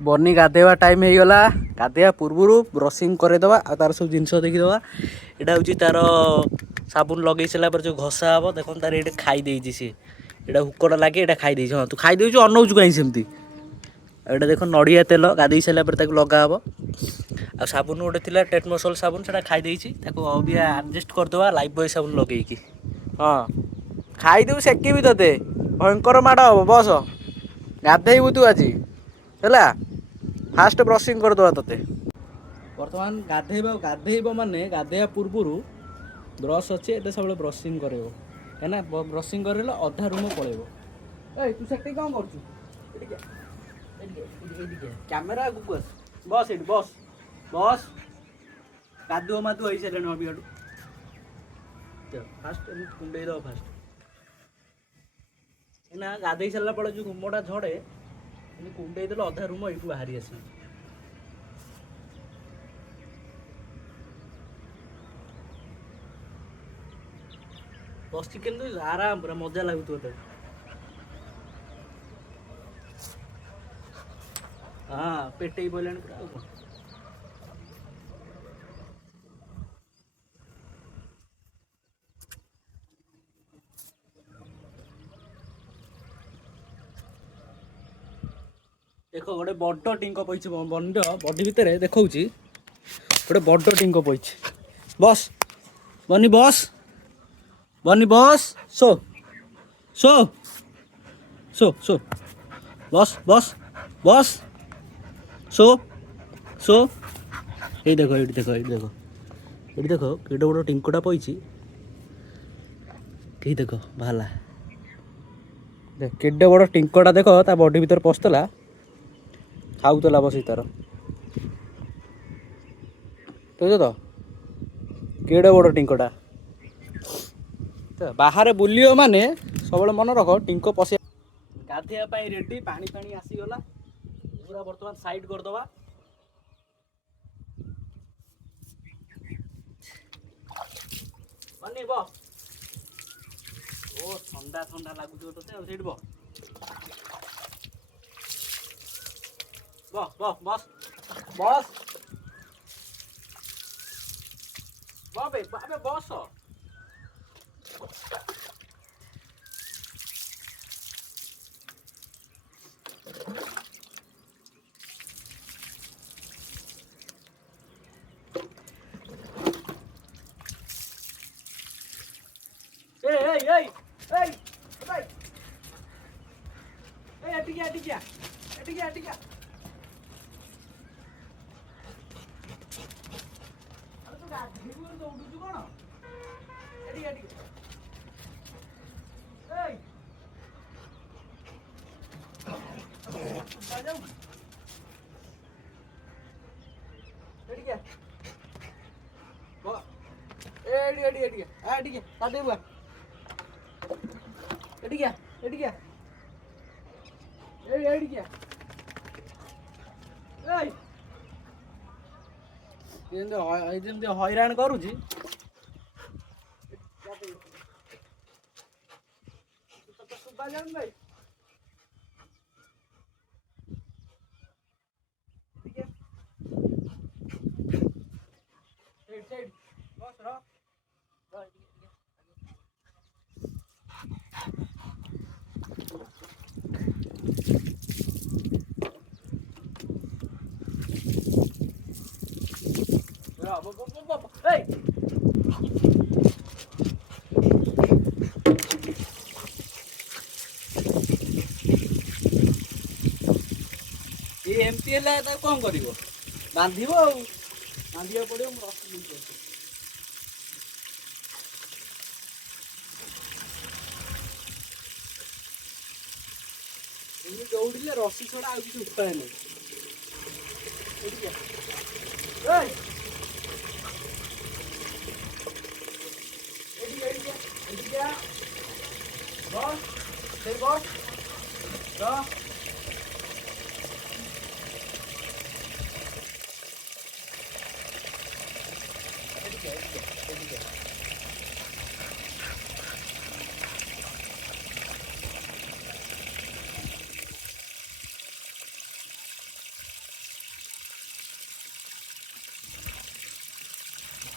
बनी गाधेवा टाइम हो गला। गाधेवा पूर्व ब्रशिंग करदेवा आ तार सब जिन देखीदे। यहाँ हूँ तार साबुन लगे सारा पर जो घसा हम देख तार ये खाई सी एटा हुकड़ा लगे ये खाई हाँ तू खाई अनौचु कहीं सेमती। एटा देख नड़िया तेल गाधे सारापर लगा हम आ साबुन गोटे थी टेटमसल साबुन से खाई अभी आडजस्ट करदे लाइफ बॉय साबुन लगे। हाँ खाईदेव सेकी भी ते भयंकर माड़ हम बस गाधेबू तू आज है फास्ट ब्रशिंग करदे ते बर्तमान गाधेब माने गाधेया पूर्व ब्रश अच्छे ये सब ब्रशिंग कर ब्रशिंग कर अधा रूम पलैब। तू से कौन कर कैमेरा बस ये बस बस कादुआ मादुआ हो सारे अभी फास्ट कुंडे दब फास्ट ना गाधे सारा पड़े जो रूमटा झड़े कुंडे देले अधा रूम ये बाहरी आस बस चिकेन आराम पूरा मजा लगुत। हाँ पेटे बोला पूरा देख गोटे बड़ टिंक पड़ी बंड बडी भितर देखा गोटे बड़ टिंक पड़ी बस बनी बस बनी बस सो सो सो सो बस बस बस सो सो ये देख ये देख ये देख ये देख केटे बड़ टिंकटा पड़ी कहीं देख बाहर देख केटे बड़ टिंकटा देख ता बडी भर पशला खाऊला बस तार तो केड़े बड़ टिंकटा बाहर बुलियो माने सब मन रख टिंक पशे गाधेया रेडी पानी पानी आसीगला पूरा बर्तमान साइड करदवा। बनी बो ओ ठंडा ठंडा लगुच ते बस बस बस बाबे बाबे बस हैरान करुची एमती है कौन कर बांध बांधा पड़ो दौड़े रसी छड़ा आ कि उपाय नहीं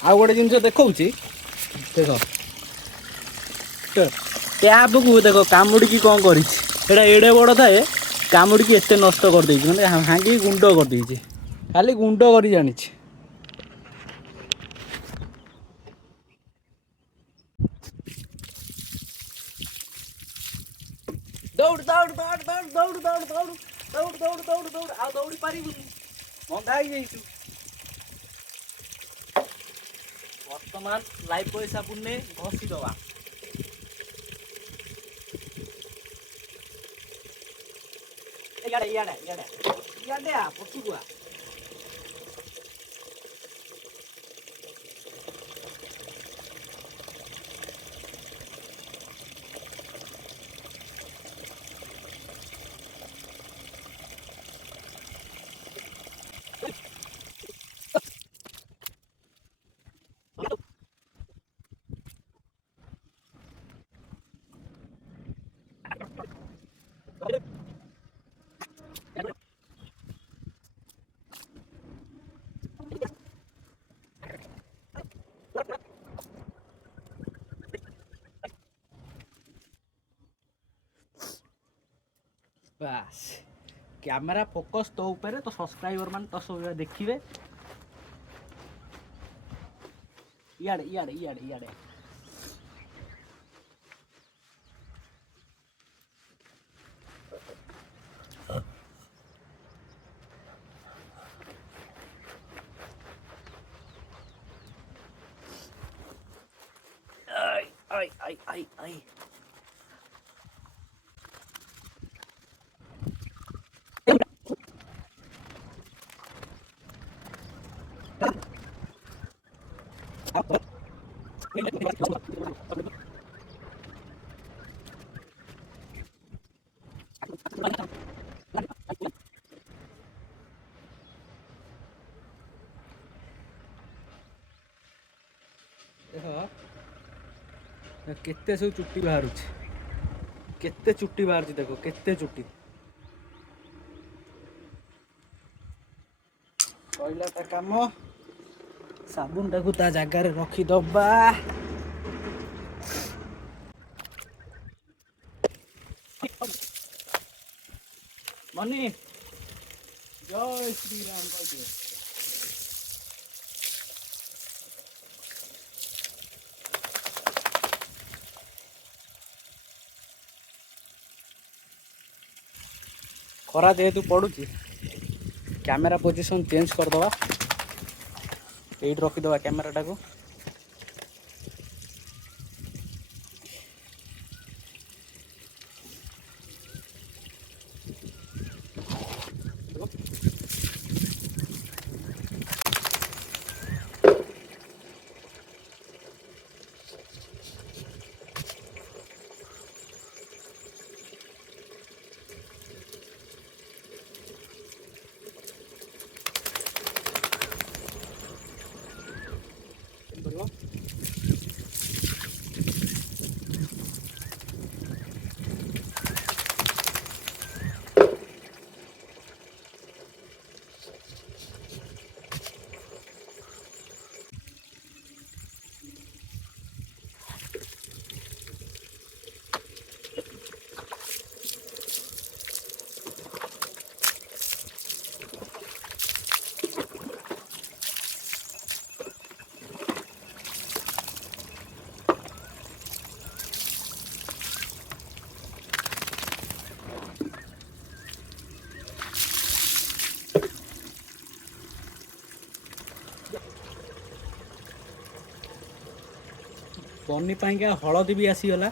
ଆଉ ଗୋଟେ ଜିନିଷ ଦେଖଉଛି ଦେଖ ଟ୍ୟାପକୁ ଦେଖ କାମୁଡ଼ିକି କ'ଣ କରିଛି। ଏଇଟା ଏଡ଼େ ବଡ଼ ଥାଏ କାମୁଡ଼ିକି ଏତେ ନଷ୍ଟ କରିଦେଇଛି ମାନେ ଭାଙ୍ଗିକି ଗୁଣ୍ଡ କରିଦେଇଛି। ଖାଲି ଗୁଣ୍ଡ କରି ଜାଣିଛି। ଦୌଡ଼ ଦୌଡ଼ ଦୌଡ଼ ଦୌଡ଼ ଦୌଡ଼ ଦୌଡ଼ ଦୌଡ଼ ଦୌଡ଼ ଦୌଡ଼ ଦୌଡ଼ ଦୌଡ଼ ଆଉ ଦୌଡ଼ି ପାରିବୁନି ମନ୍ଦା ହେଇଯାଇଛୁ। ବର୍ତ୍ତମାନ ଲାଇଫବୟ ସାବୁନରେ ଘଷି ଦେବା। ଇଆଡ଼େ ଇଆଡ଼େ ଇଆଡ଼େ ଇଆଡ଼େ ଆ ପଛୁକୁ ଆ। ବାସ୍ କ୍ୟାମେରା ଫୋକସ୍ ତୋ ଉପରେ, ତ ସବସ୍କ୍ରାଇବର ମାନେ ତ ସବୁବେଳେ ଦେଖିବେ। ଇଆଡ଼େ ଇଆଡ଼େ ଇଆଡ଼େ ଇଆଡ଼େ I I I I I ଦେଖ କେତେ ସବୁ ଚୁଟି ବାହାରୁଛି, କେତେ ଚୁଟି ବାହାରୁଛି ଦେଖ କେତେ ଚୁଟି। କହିଲା ତା କାମ ସାବୁନଟାକୁ ତା ଜାଗାରେ ରଖିଦବା। ମନି ଜୟ ଶ୍ରୀରାମ କହିଦିଅ। ଖରା ଯେହେତୁ ପଡ଼ୁଛି କ୍ୟାମେରା ପୋଜିସନ୍ ଚେଞ୍ଜ କରିଦେବା। ଏଇଠି ରଖିଦେବା କ୍ୟାମେରାଟାକୁ। ବନି ପାଇଁକା ହଳଦୀ ବି ଆସିଗଲା।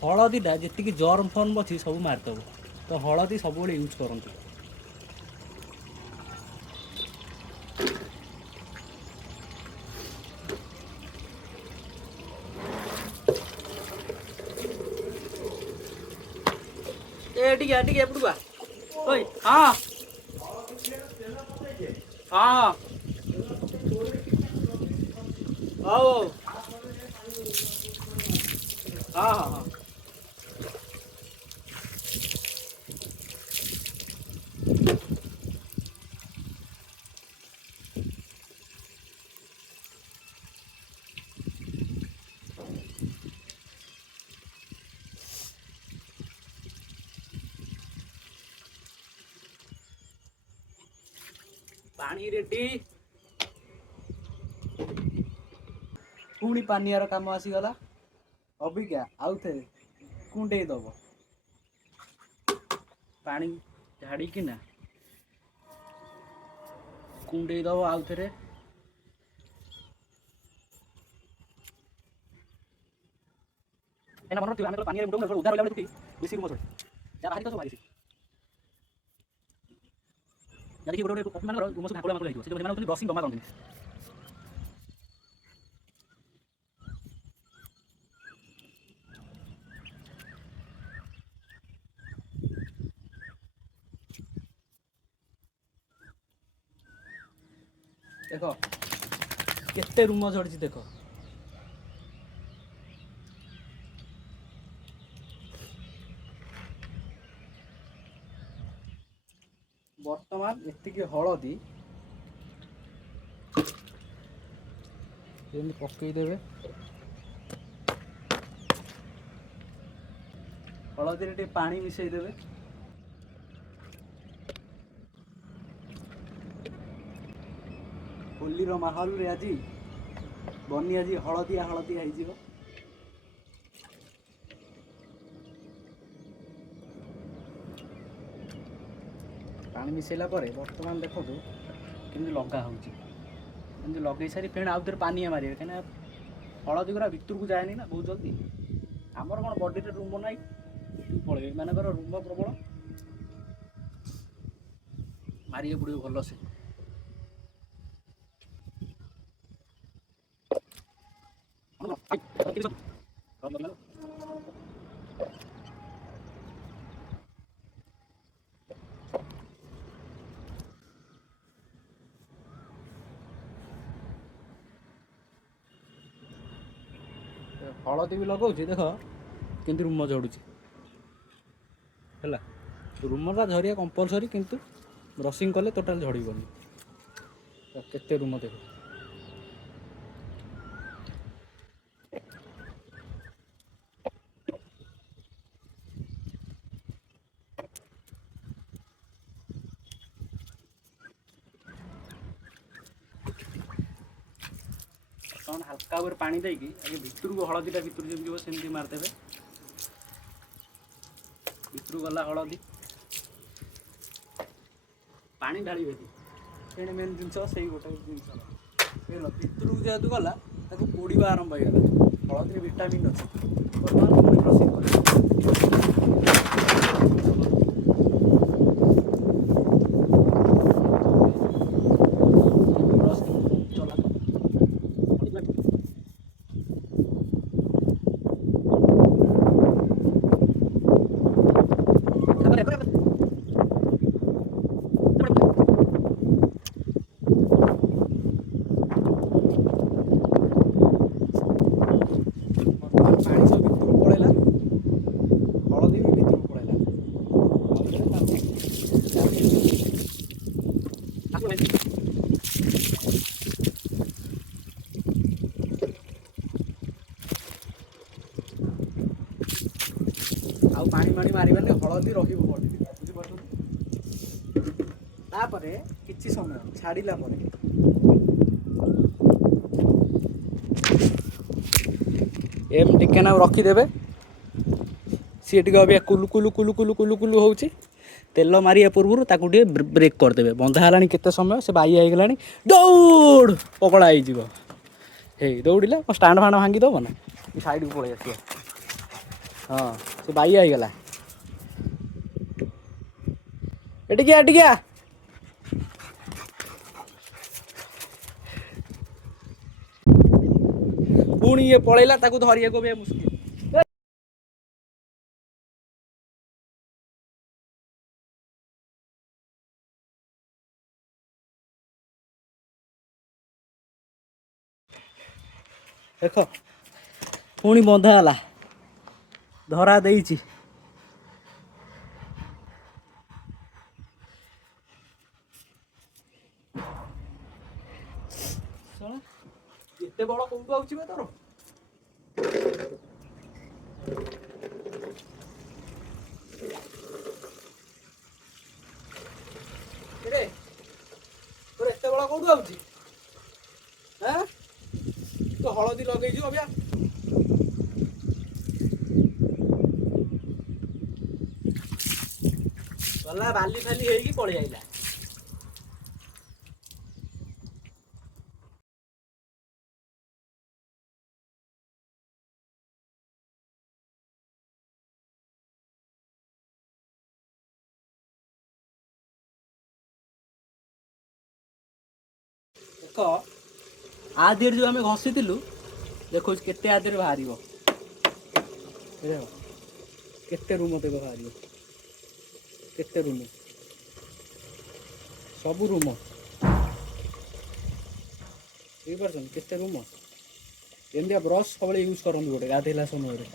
ହଳଦୀଟା ଯେତିକି ଜର୍ମ ଫର୍ମ ଅଛି ସବୁ ମାରିଦେବ, ତ ହଳଦୀ ସବୁବେଳେ ୟୁଜ୍ କରନ୍ତୁ। ଟିକେ ଟିକେ ଏପଟକୁ ଆ। ଓଇ ହଁ ହଁ ହଉ ହଉ ହଁ ହଁ ହଁ। पानी रेडी पुणी पानियार काम आसीगला अबिका आउ थे कुंडे दब पानी झाड़ी कि ना कुंडे दब आउ थे एना मन आम पानी मुंड उधार रहा बेसी रूम छोड़े बाहरी तो सब बाहरी जल्दी गोटे गोटे पक्षी मानकर रूम सब ढाकुला मात्र से होती ब्रशिंग जमा करते देख केते रूम झड़ी देख बर्तमान एतिक हलदी पकईदेवे हलदी पानी मिसईदेवे होली माहौल रे आज बनी आज हलदिया हलदिया हो पानी मिसेला बर्तमान देखो केमती लगा होमती लगे सारी फेण आउ थे पानी मारे कहीं हलदी गुरा भितर को जाए ना बहुत जल्दी आमर कौन बॉडी रूम ना पड़े मानकर रूम प्रबल मारे पड़े भल से हलदी भी लगाऊँ देख कि रूम झड़ू है रूमटा झरिया कंपलसरी किंतु ब्रशिंग कले टोटाल झड़बनी केते रूम देख हल्का भाव पानी देकी आगे भितर को हलदीटा भितर जमी सेमती मारदेवे भितर गला हलदी पानी ढाड़ी से मेन जिन से गोटे जिन भितर को जेहतु गला पोड़ा आरंभ होगा हलदी विटामिन अच्छे बर्तमान ब्रशिंग पानी सब भितर पड़ेगा हलदी भी भितर पड़ेगा आउ पानी मानी मारे हलदी रही बुझीपार किसी समय छाड़ला एम टिके ना रखीदे सी टे अभी कुलु कुलु कुलु कुलु कुलु कुलु हो तेल मारिया पूर्व ताकू ब्रेक करदे बंधा है केते समय से बाई आईगला दौड़ पकड़ा हो दौड़ा स्टाण फाण भांगी दब ना साइड को पलि आस हाँ से बाई आईगला एटिकिया एटिकिया पुणी ये पलैला धरिया को भी मुश्किल देख पुणी बंधा है धरा दे एते बड़ कौन आउची बे तोर रे तोर କୋଉଠୁ ଆଉଛି ତୁ ହଳଦୀ ଲଗେଇଛୁ ଅବିଆ ଗଲା ବାଲି ଫାଲି ହେଇକି ପଳେଇ ଆଇଲା। ଦେଖ ଆ ଦେହରେ ଯୋଉ ଆମେ ଘଷିଥିଲୁ ଦେଖୁଛୁ କେତେ ଆ ଦେହରେ ବାହାରିବ କେତେ ରୁମ ଦେଖ ବାହାରିବ କେତେ ରୁମ ସବୁ ରୁମ ବୁଝିପାରୁଛନ୍ତି କେତେ ରୁମ ଏମିତିଆ ବ୍ରସ୍ ସବୁବେଳେ ୟୁଜ୍ କରନ୍ତୁ ଗୋଟେ ଗାଧେଇଲା ସମୟରେ।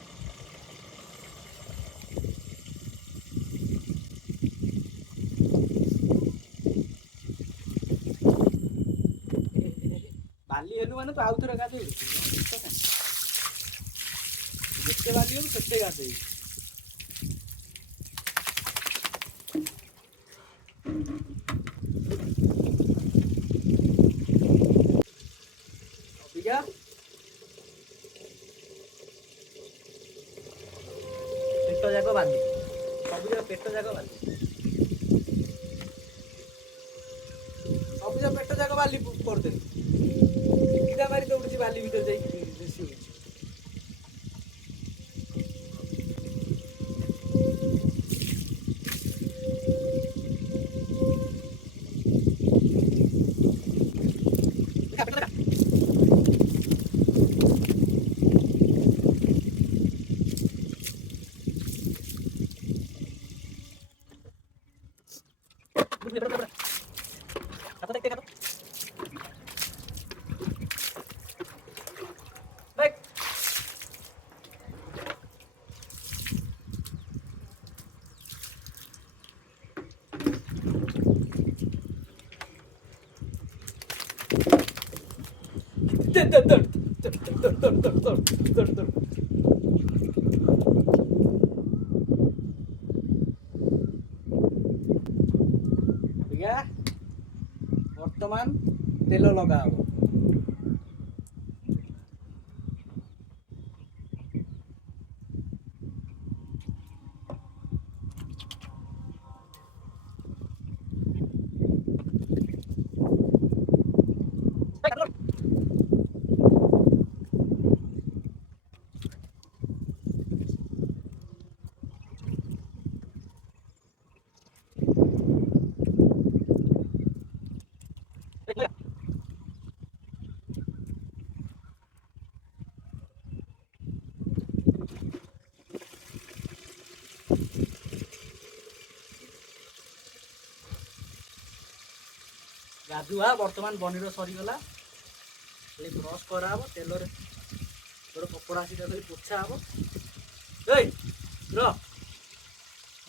ବାଲି ହେଲୁ ମାନେ ତୁ ଆଉଥରେ ଗାଧେଇବୁ ଯେତେ ବାଲି ହେବୁ ସେତେ ଗାଧେଇବୁ। ଅବିକା ପେଟ ଯାକ ବାଲି ସବୁଯାକ ପେଟ ଯାକ ବାଲି ସବୁଯାକ ପେଟ ଯାକ ବାଲି କରିଦେଲି ସିଧା ମାରି ଦୌଡୁଛି ବାଲି ଭିତରେ ଯାଇକି ବେଶୀ ହଉଛି। ବର୍ତ୍ତମାନ ତେଲ ଲଗା ହବ। ଗାଧୁଆ ବର୍ତ୍ତମାନ ବନିର ସରିଗଲା ଖାଲି ବ୍ରସ୍ କରାହବ ତେଲରେ ଗୋଟେ କପଡ଼ା ଆସିକି ଖାଲି ପୋଛା ହବ। ଏଇ ର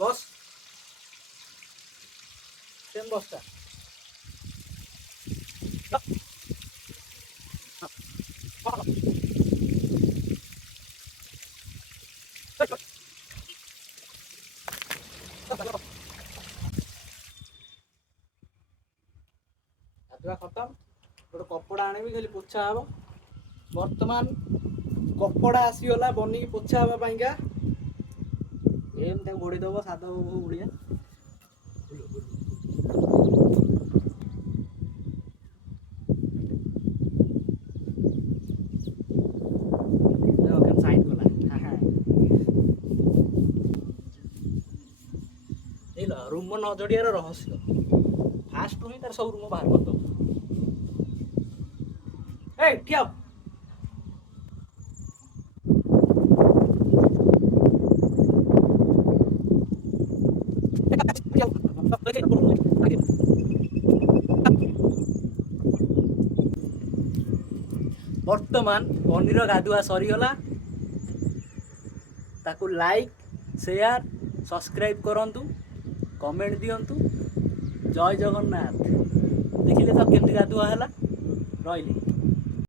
ବସ୍ ସେମ୍ ବସ୍ତା ଗାଧୁଆ ଖତମ ଗୋଟେ କପଡ଼ା ଆଣିବି ଖାଲି ପୋଛା ହବ। ବର୍ତ୍ତମାନ କପଡ଼ା ଆସିଗଲା ବନିକି ପୋଛା ହେବା ପାଇଁକା ଏମିତି ତାକୁ ଘୋଡ଼େଇ ଦେବ ସାଧା ଭଳିଆ। ରୁମ ନ ଯୋଡ଼ିବାର ରହସ୍ୟ ଫାଷ୍ଟରୁ ହିଁ ତାର ସବୁ ରୁମ ବାହାର କରିଦେବ। ଏଇ ଠିଆ ବର୍ତ୍ତମାନ ବନିର ଗାଧୁଆ ସରିଗଲା। ତାକୁ ଲାଇକ୍ ସେୟାର ସବସ୍କ୍ରାଇବ୍ କରନ୍ତୁ କମେଣ୍ଟ ଦିଅନ୍ତୁ। ଜୟ ଜଗନ୍ନାଥ। ଦେଖିଲେ ତ କେମିତି ଗାଧୁଆ ହେଲା ରହିଲି।